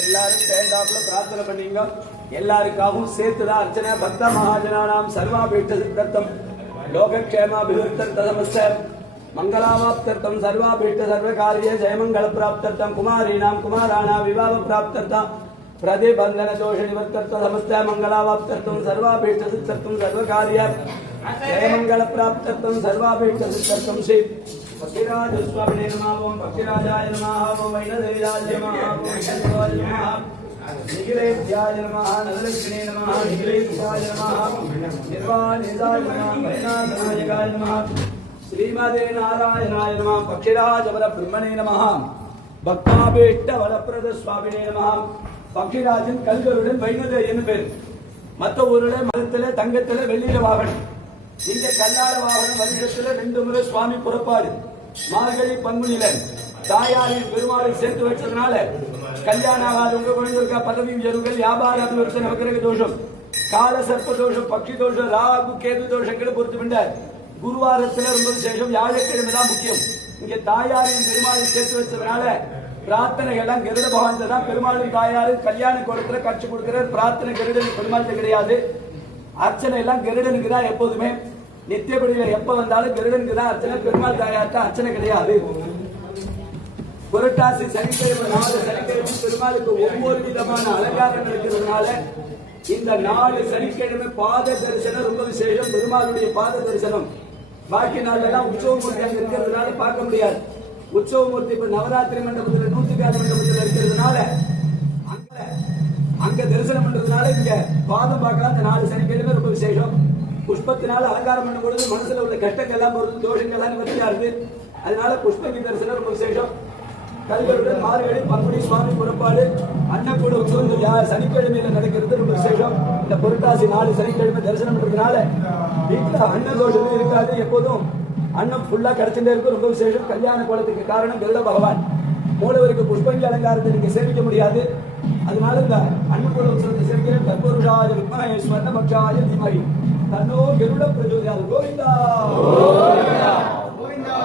எல்லாரும் சேர்ந்தாப்புல பிரார்த்தனை பண்ணீங்க. எல்லாருக்காகவும் சேர்த்துதான் அர்ச்சனை. பக்த மகாஜனானாம் சர்வாபீஷ்ட சித்தர்த்தம் லோகக்ஷேமாபிவிருத்தர்த்த சமஸ்த மங்களாவாப்தர்த்தம் சர்வாபீஷ்ட சர்வகாரிய ஜெயமங்கள பிராப்தர்த்தம் குமாரீணாம் குமாராணாம் விவாஹ பிராப்தர்த்தம் प्रतिबंधन दोष निवर्तर्थ समस्त मंगलावाप्तर्थ सर्वाभीष्ट सिद्धर्थ सर्वकार्य जय मंगल प्राप्तर्थ सर्वाभीष्ट सिद्धर्थ श्री पक्षिराज स्वामिने नमः ओम पक्षिराजाय नमः ओम वैनदेयाय नमः ओम शंकराय नमः निखिलेभ्याय नमः नरलक्ष्मी नमः निखिलेभ्याय नमः निर्वाणिदाय नमः वैनाथनायकाय नमः श्रीमदे नारायणाय नमः पक्षिराज वर ब्रह्मणे नमः भक्ताभीष्ट वरप्रद स्वामिने नमः பக்ஷிராஜன் கல்களுடன் வைணதேயன் பேர். மற்ற ஊரில் மதத்துல தங்கத்துல வெள்ளியில வாகனம். இந்த கல்லாட வாகனம் வருஷத்துல 2 முறை சுவாமி புறப்பாடு. மார்கழி பங்குனில தாயாரின் பெருமாளை சேர்த்து வச்சதுனால கல்யாண ஆகாதவங்க குழந்தைகளுக்கு பதவி உயர்வுகள் வியாபார அபிவிருத்தி நவகிரக தோஷம் கால சர்ப்ப தோஷம் பக்ஷி தோஷம் ராகு கேது தோஷங்களை பொறுத்து விட்டார். குருவாரத்துல ரொம்ப விசேஷம். வியாழக்கிழமை தான் முக்கியம். இங்க தாயாரின் பெருமாளை சேர்த்து வச்சதுனால பிரார்த்தனைகள்லாம் கருட பகவான் தான். பெருமாளும் தாயாரும் கல்யாண கோலத்துல கட்சி கொடுக்கிறார். பிரார்த்தனை கருடன் பெருமாள்கிட்ட கிடையாது. அர்ச்சனை எல்லாம் கருடனுக்கு தான். எப்போதுமே நித்தியபடியில எப்ப வந்தாலும் கருடனுக்கு தான் அர்ச்சனை. பெருமாள் தாயார்ட்ட அர்ச்சனை கிடையாது. புரட்டாசி சனிக்கிழமை 4 சனிக்கிழமை பெருமாளுக்கு ஒவ்வொரு விதமான அலங்காரம் இருக்கிறதுனால இந்த 4 சனிக்கிழமை பாத தரிசனம் ரொம்ப விசேஷம். பெருமாளுடைய பாத தரிசனம். பாக்கி நாள் எல்லாம் உற்சவமூர்த்தி அங்க இருக்கிறதுனால பார்க்க முடியாது. உற்சவமூர்த்தி இப்ப நவராத்திரி மண்டபத்தில் 104 மண்டபத்தில் இருக்கிறதுனால அங்க தரிசனம் பண்றதுனால இங்க பாதம் பார்க்கலாம். இந்த 4 சனிக்கிழமை ரொம்ப விசேஷம். புஷ்பத்தினால அலங்காரம் பண்ணும் பொழுது மனசுல உள்ள கஷ்டங்கள் எல்லாம் பொறுத்து தோஷங்கள் எல்லாம் நிவர்த்தியா இருக்கு. அதனால புஷ்பங்கி தரிசனம் ரொம்ப விசேஷம். கல்களுடன் மார்கழி பங்குனி சுவாமி புறப்பாடு அன்னக்கூட உற்சவம் சனிக்கிழமையில நடக்கிறது ரொம்ப விசேஷம். இந்த புரட்டாசி 4 சனிக்கிழமை தரிசனம் பண்றதுனால வீட்டுல அன்ன தோஷமே இருக்காது. எப்போதும் அன்னம் ஃபுல்லா கிடைச்சுட்டே இருக்கும். ரொம்ப விசேஷம். கல்யாண கோலத்துக்கு காரணம் கருட பகவான். மூலவருக்கு புஷ்பங்கி அலங்காரத்தை நீங்க சேமிக்க முடியாது. அதனால இந்த அன்னக்கூட உற்சவத்தை சேர்க்கிறேன். தற்பொருஷாய வித்மஹே ஸ்வர்ணபக்ஷாய தீமஹி தன்னோ கருட பிரச்சோதயாத். கோவிந்தா கோவிந்தா கோவிந்தா.